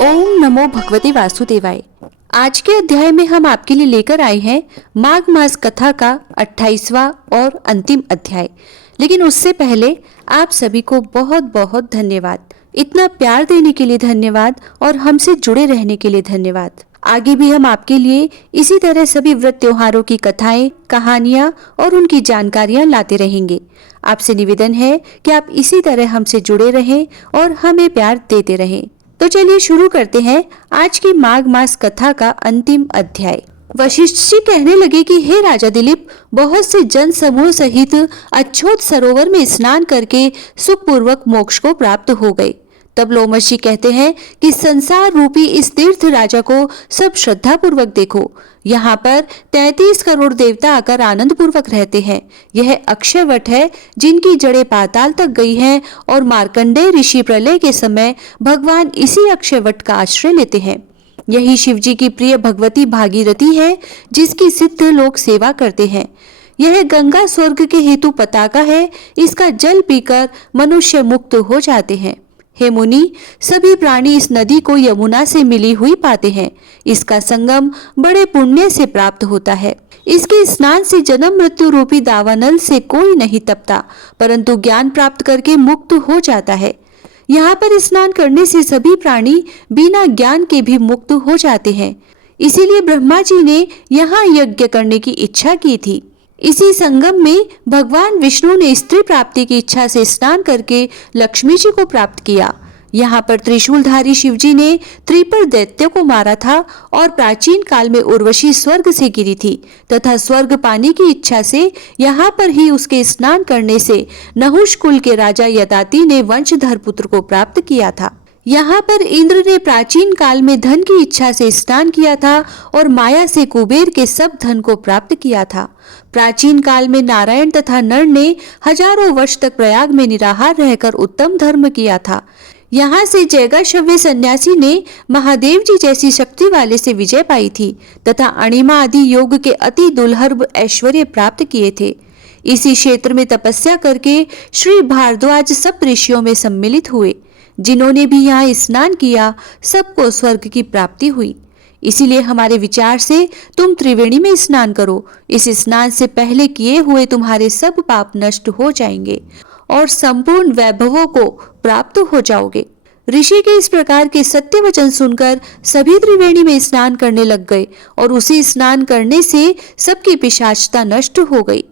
ओम नमो भगवते वासुदेवाय। आज के अध्याय में हम आपके लिए लेकर आए हैं माघ मास कथा का 28वां और अंतिम अध्याय। लेकिन उससे पहले आप सभी को बहुत बहुत धन्यवाद। इतना प्यार देने के लिए धन्यवाद और हमसे जुड़े रहने के लिए धन्यवाद। आगे भी हम आपके लिए इसी तरह सभी व्रत त्योहारों की कथाएं, कहानियां और उनकी जानकारियां लाते रहेंगे। आपसे निवेदन है कि आप इसी तरह हमसे जुड़े रहें और हमें प्यार देते रहें। तो चलिए शुरू करते हैं आज की माघ मास कथा का अंतिम अध्याय। वशिष्ठ जी कहने लगे कि हे राजा दिलीप, बहुत से जन समूह सहित अच्छोत सरोवर में स्नान करके सुखपूर्वक मोक्ष को प्राप्त हो गए। तब लोमश जी कहते हैं कि संसार रूपी इस तीर्थ राजा को सब श्रद्धा पूर्वक देखो। यहाँ पर 33 करोड़ देवता आकर आनंद पूर्वक रहते हैं। यह अक्षय वट है जिनकी जड़ें पाताल तक गई हैं और मार्कंडेय ऋषि प्रलय के समय भगवान इसी अक्षय वट का आश्रय लेते हैं। यही शिव जी की प्रिय भगवती भागीरथी है जिसकी सिद्ध लोग सेवा करते हैं। यह गंगा स्वर्ग के हेतु पताका है, इसका जल पीकर मनुष्य मुक्त हो जाते हैं। हे मुनि, सभी प्राणी इस नदी को यमुना से मिली हुई पाते हैं। इसका संगम बड़े पुण्य से प्राप्त होता है। इसके स्नान से जन्म मृत्यु रूपी दावानल से कोई नहीं तपता, परंतु ज्ञान प्राप्त करके मुक्त हो जाता है। यहाँ पर स्नान करने से सभी प्राणी बिना ज्ञान के भी मुक्त हो जाते हैं। इसीलिए ब्रह्मा जी ने यहाँ यज्ञ करने की इच्छा की थी। इसी संगम में भगवान विष्णु ने स्त्री प्राप्ति की इच्छा से स्नान करके लक्ष्मी जी को प्राप्त किया। यहाँ पर त्रिशूलधारी शिवजी ने त्रिपर दैत्य को मारा था और प्राचीन काल में उर्वशी स्वर्ग से गिरी थी तथा स्वर्ग पाने की इच्छा से यहाँ पर ही उसके स्नान करने से नहुष कुल के राजा यदाति ने वंशधर पुत्र को प्राप्त किया था। यहाँ पर इंद्र ने प्राचीन काल में धन की इच्छा से स्नान किया था और माया से कुबेर के सब धन को प्राप्त किया था। प्राचीन काल में नारायण तथा नर ने हजारों वर्ष तक प्रयाग में निराहार रहकर उत्तम धर्म किया था। यहाँ से जैगाशव्य सन्यासी ने महादेव जी जैसी शक्ति वाले से विजय पाई थी तथा अणिमा आदि योग के अति दुर्लभ ऐश्वर्य प्राप्त किए थे। इसी क्षेत्र में तपस्या करके श्री भारद्वाज सब ऋषियों में सम्मिलित हुए। जिन्होंने भी यहाँ स्नान किया सबको स्वर्ग की प्राप्ति हुई। इसीलिए हमारे विचार से तुम त्रिवेणी में स्नान करो। इस स्नान से पहले किए हुए तुम्हारे सब पाप नष्ट हो जाएंगे और संपूर्ण वैभवों को प्राप्त हो जाओगे। ऋषि के इस प्रकार के सत्य वचन सुनकर सभी त्रिवेणी में स्नान करने लग गए और उसी स्नान करने से सबकी पिशाचता नष्ट हो गई।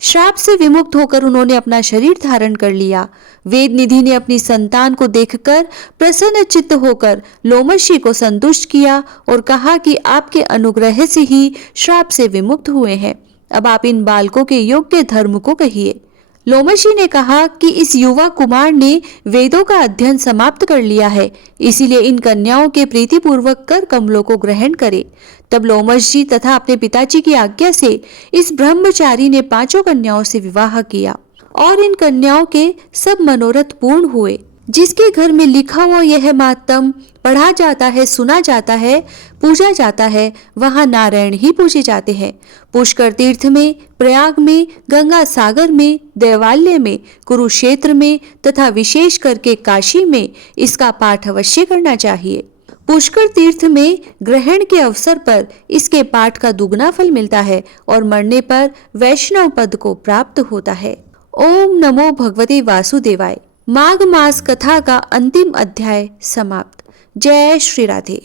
श्राप से विमुक्त होकर उन्होंने अपना शरीर धारण कर लिया। वेद निधि ने अपनी संतान को देखकर प्रसन्न चित्त होकर लोमशी को संतुष्ट किया और कहा कि आपके अनुग्रह से ही श्राप से विमुक्त हुए हैं। अब आप इन बालकों के योग्य धर्म को कहिए। लोमशी ने कहा कि इस युवा कुमार ने वेदों का अध्ययन समाप्त कर लिया है, इसीलिए इन कन्याओं के प्रीतिपूर्वक कर कमलों को ग्रहण करे। तब लोमश जी तथा अपने पिताजी की आज्ञा से इस ब्रह्मचारी ने 5 कन्याओं से विवाह किया और इन कन्याओं के सब मनोरथ पूर्ण हुए। जिसके घर में लिखा हुआ यह मातम पढ़ा जाता है, सुना जाता है, पूजा जाता है, वहां नारायण ही पूजे जाते हैं। पुष्कर तीर्थ में, प्रयाग में, गंगा सागर में, देवालय में, कुरुक्षेत्र में तथा विशेष करके काशी में इसका पाठ अवश्य करना चाहिए। पुष्कर तीर्थ में ग्रहण के अवसर पर इसके पाठ का दुगना फल मिलता है और मरने पर वैष्णव पद को प्राप्त होता है। ओम नमो भगवते वासुदेवाय। माघ मास कथा का अंतिम अध्याय समाप्त। जय श्री राधे।